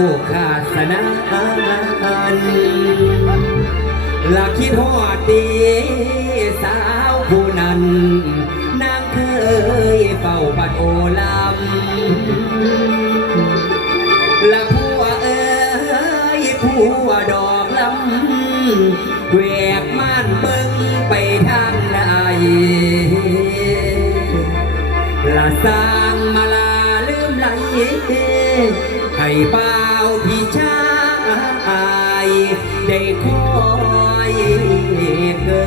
คู่าสนะอันหลักคิดทอดีสาวผู้นั้นนางเคยเฝ้าบัดโอลำละผัวเอ้ยผัวดอกลำแหวกม่านเบิ้งไปทางไหนละสร้างมาลาลืมไหล ไม่เปล่าพี่ชายได้คอยเธอ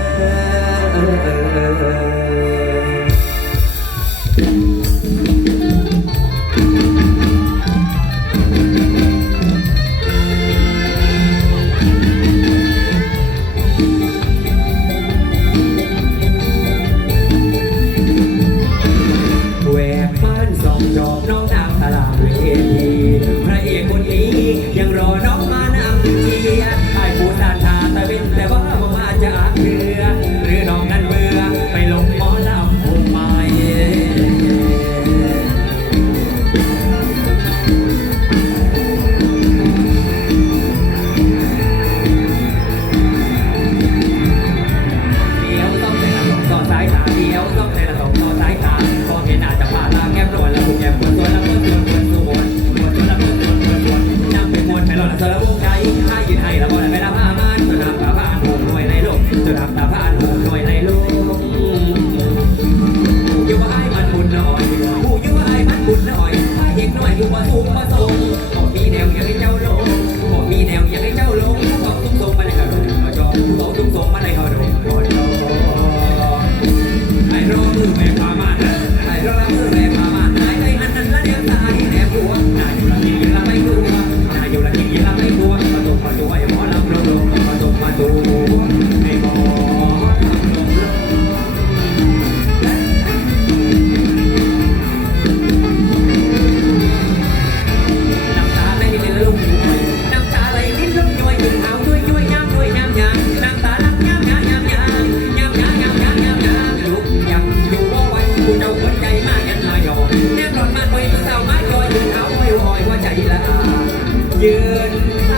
good.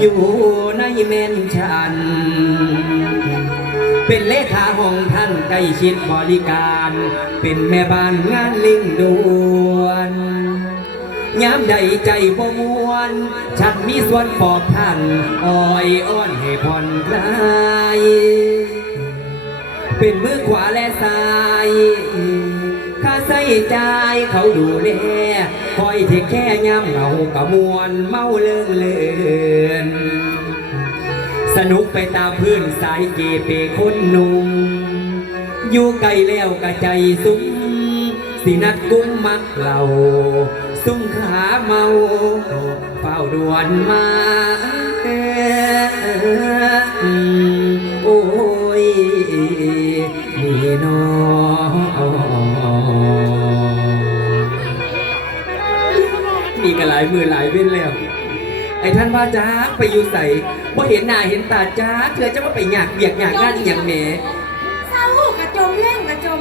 อยู่ในแม่นชัน เป็นเลขาห้องท่านใกล้ชิดบริการ เป็นแม่บ้านงานลิงด่วนยามใดใจบ่มวน ฉันมีส่วนปอบท่านอ้อยอ้อนให้ผ่อนคลาย เป็นมือขวาและซ้าย ข้าใส่ใจายเขาดูแลคอยเทคแค่ย้ำเหงากะมวนเมาเลิงเลือนสนุกไปตามพื้นสายเกเปคนหนุ่มอยู่ไกลแล้วกะใจซุ้มสินัดกุ้มมักเหล่าซุ้มขาเมาเฝ้าด่วนมาโอ้ยนี่นอ กันหลายมือหลายเว้นแล้ว ไอ้ท่านว่าจ้าไปอยู่ใส่พอเห็นหน้าเห็นตาจ้าเธอจะว่าไปหยากเบียกหยากงานอหย่างแหมเศร้ากระจมเล่นกระจม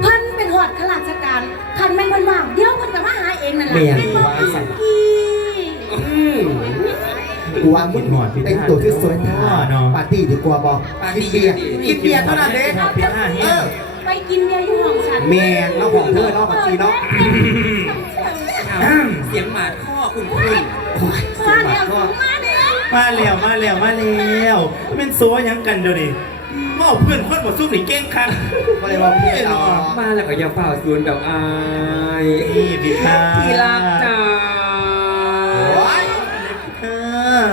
เพิ่นเป็นหอดข้าราชการคันแม่นเพิ่นว่างเดี๋ยวเพิ่นก็มาหาเองนั่นแหละแม่นเป็นบ่พี่สักกี้อืม กูว่ามึงแต่งตัวที่สวยท่าปาร์ตี้ดีกว่าบอกปาร์ตี้ กินเบียร์กินเบียร์เท่านั้นเองเอาเดี๋ยวเออไปกินเบียร์อยู่ห้องฉันแมนเนาะของเธอเนาะบัญชีเนาะเสียงหมาดข้อคุณคุณมาแล้วมาแล้วมาแล้วมาแล้วมาแล้วเป็นโซหยังกันเดี๋ยวนี้เมาเพื่อนคนบ่สู้หนีเก่งคันก็เลยว่าพี่เรามาแล้วก็อย่าเฝ้าสูนดอกอายนี่บิดาที่รักจ้าเออ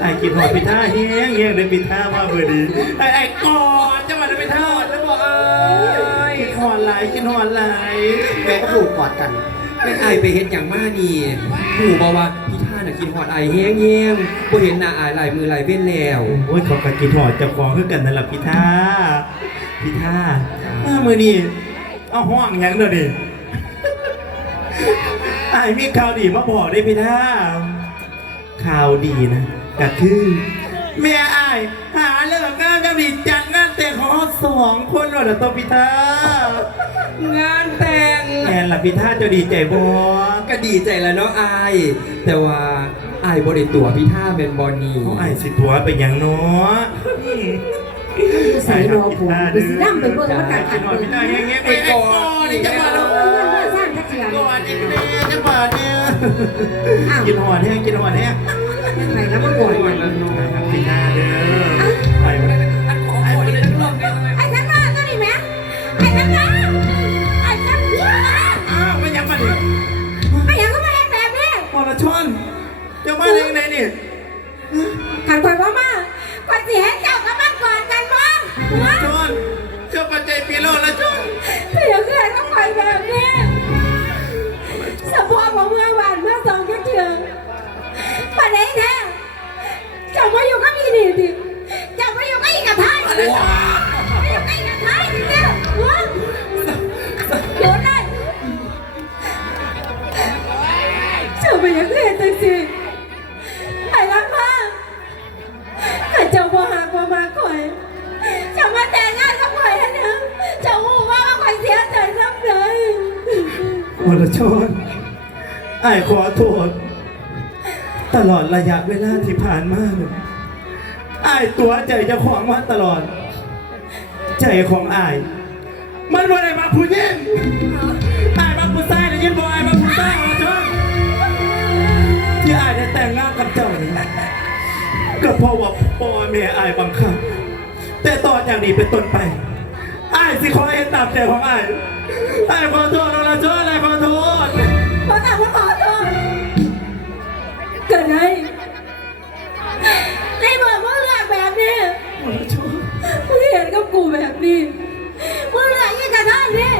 ไอ้กินหอดพิธาเฮี้ยงเฮี้ยงเลยพิธามาเบื่อดีไอ้ไอ้กอดจะมาได้พิธาแล้วบอกเอ้ยกินหอดไหลายกินหอดไหลายแม่ก็ผูกกอดกัน ไม่อายไปเห็นอย่างมานี่หมู่บอกว่าพี่ท่าน่ะกินหอดไอายแห้งแห้งพอเห็นหน้าอายหลายมือหลายเว้นแล้วโอ้ยเขากักินหอดเจ้าของคือกันนั่นแหละพิธาพิธามามือนี่เอาห้องหยังเดี๋ยวนี้ไอมีข่าวดีมาบอกได้พิธาข่าวดีนะก็คือ แม่อายหาเลิกงานกับดีจัดงาน แต่งของเราสองคนว่าละตัวพิธางานแต่งแอนล่ะพิธาเจะดีใจบ่ก็ดีใจแล้วเนาะอาย แต่ว่าอายบริตัวพี่ท่าเป็นบอนีเขาอายสิตัวเป็นอย่างเนาะใส่รอผมไปสิน้ำไปเบิ่งว่าการกิขันดหอดเบิ่งพิธาแง่ๆไปก่อนนี่จะมาแล้วสร้างทักเสียงก่อนอีกเนี่ยจะมาเนี่ยอ้าวกินหอดแห้งกินหอดแห้งไปแล้วมาก่อนพิธาเด้อ จ้าปัจจัยปีโลแล้วชอนเพียงเพื่อนต้องคอยแบบนี้ายขอโทษ ตลอดระยะเวลาที่ผ่านมาไอ้ายตัวใจเจะของมาตลอด ใจของไอ้ายมันบ่ได้มาผู้หญิงไอ้ายมาผู้ชายได้ยินบ่ไอ้ายมาผู้ชายมอลชนที่ไอ้ายได้แต่งงานกับเจ้านี่ก็เพราะว่าพ่อแม่ไอ้ายบังคับ แต่ตอนอย่างนี้เป็นต้นไปไอ้ายสิขอเห็นตามใจของไอ้ายไอ้ายขอโทษ กิดอะไรในเมื่อมึงเลือกแบบนี้มึงเห็นกับกูแบบนี้มึงเลือกยังกันได้นี่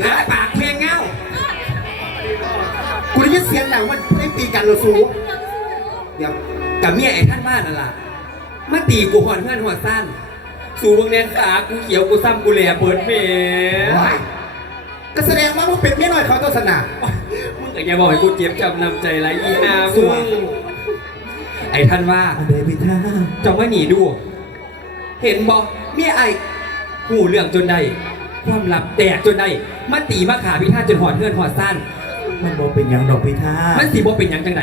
งาปากเพียงเงากูได้ยินเสียงหนังมันได้ตีกันเหราสูเดี๋ยวกับเมียไอ้ท่านบ้านนั่นล่ะมาตีกูหอนเพื่อนหัวสั้น สู่เบางแนนขากูเขียวกูซ้ำกูเหล่เปิดเมว้ายก็แสดงว่ามึงเป็นเมียน้อยเขาตัวสนามึงก็อย่าบอกให้กูเจ็บจำนำใจไรอีหาสมึวยงไอ้ท่านว่าอันเดพิท่าเจ้าไม่หนีดู เห็นบอกเมียไอ้หูเรื่องจนได้ ความลับแตกจนได้มาตีมาขาพิธาจนหอดเพื่อนหอดสั้นมันบอกเป็นหยังดอกพิท่ามันสีบ่เป็นหยังจังได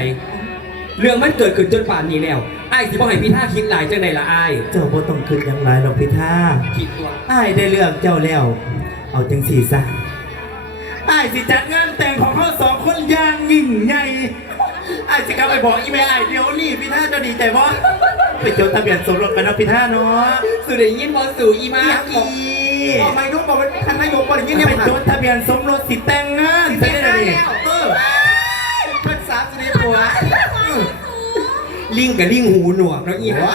เรื่องมันเกิดขึ้นจนป่านนี้แล้วไอ้ายสิบ่ให้พิธาคิดหลายจังไดละไอ้ายเจ้าบ่ต้องขึ้นหยังหลายดอกพิท่าคิดตัวอ้ายได้เลือกเจ้าแล้ว เอาจังสี่ซะอ้ายสิจัดงานแต่งของเขาสองคนอย่างยิ่งใหญ่อ้ายสิกลับไปบอกอีเมลอ้ายเดี๋ยวนี้พิท่าจะดีใจบ่ไปจดทะเบียนสมรสกันนะพิท่าเนาะสุดได้ยินบอสู่อีมาอ ยากบอกอีบอกไม่รู้บอกว่าท่านนายกบอกอย่างนี้เนี่ยไปมันจดทะเบียนสมรสสิแต่งงานใช่ไหมนี่เออเพิ่นสามสิบเอ็ดหัวลิงกับลิงหูหนวกแล้วอีฮา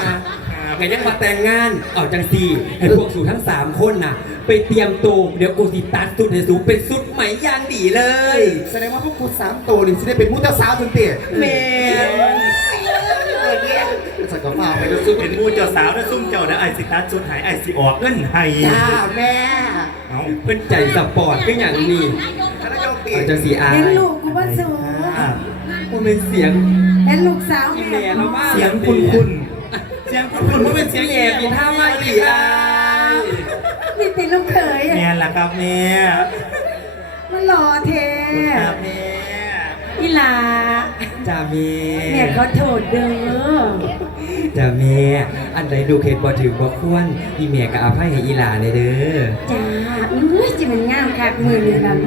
ไงยังมาแต่งงาน เอาจังสี่ให้พวกสู่ทั้งสามคนน่ะ ไปเตรียมตัวเดี๋ยวกูสิตัดสุดให้สูเป็นสุดใหม่อย่างดีเลย แสดงว่าพวกกูสามตัวนี่สิได้เป็นมุ้งเจ้าสาวถึงเตี้ยแม่สั กกะมาไปไปดูดูซุซุ่ปมเป็นหมูเจ้าสาวนะซุ่มเจ้านะไอ้สิตัดชุดหายไอ้สิออกเงินให้จ้าแม่เอาเป็นใจสปอร์ตก็อย่างนี้ท่านนายกตีเอาจังสีอาเห็นยลูกกูว่าสูอะมันเป็นเสียงเห็นลูกสาวอีแม่เรามากเสียงคุณคุณเสียงคุณคุณว่าเป็นเสีเสียยงงแย่แย่มีท่าว่าอีอายนี่เป็นลูกเขยแม่อะล่ะครับแม่มันหล่อเทครับแม่ อีหลาจ่าเมเนี่ยเขาโทษเด้อจ่าเมอันใดดูเขตบ่ถึงบ่ควรอีเมียก็อภัยให้อีหลาเลยเด้อจ้าอุ้ยจิมันงามคักมือนี่นั่น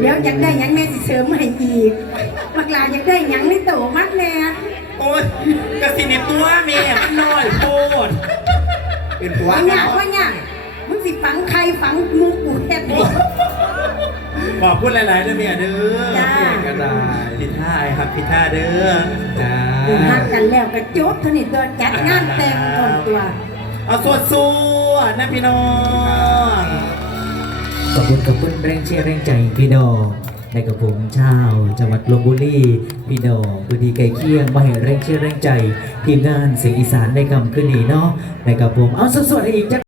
เดี๋ยวอยากได้หยังแม่สิเสริมให้อีกบักหลาอยากได้หยังในโตมักแน่โอ้ยกระสินิตัวแม่มันน้อยโคตรเป็นผัวว่ากัหยากว่าหยากมึงสิฝังใครฝังมูกูแค่นี้ ขอบคุณหลายๆเด้อแม่เด้อจ้าก็ได้พิท่าไอ้ครับพิท่าเด้อจ้าอยู่หักกันแล้วก็จบเท่านี้ตัวจัดงานแต่งก่อนตัวเอาสวดสวดนะพี่น้องขอบคุณขอบคุณแรงเชียร์แรงใจพี่น้องในกับผมชาวจังหวัดลบบุรีพี่น้องคือดีไกลเคียงมาให้แรงเชียร์แรงใจทีมงานเสียงอีสานในคำคืนนี้เนาะในกับผมเอาสดๆให้อีกจัก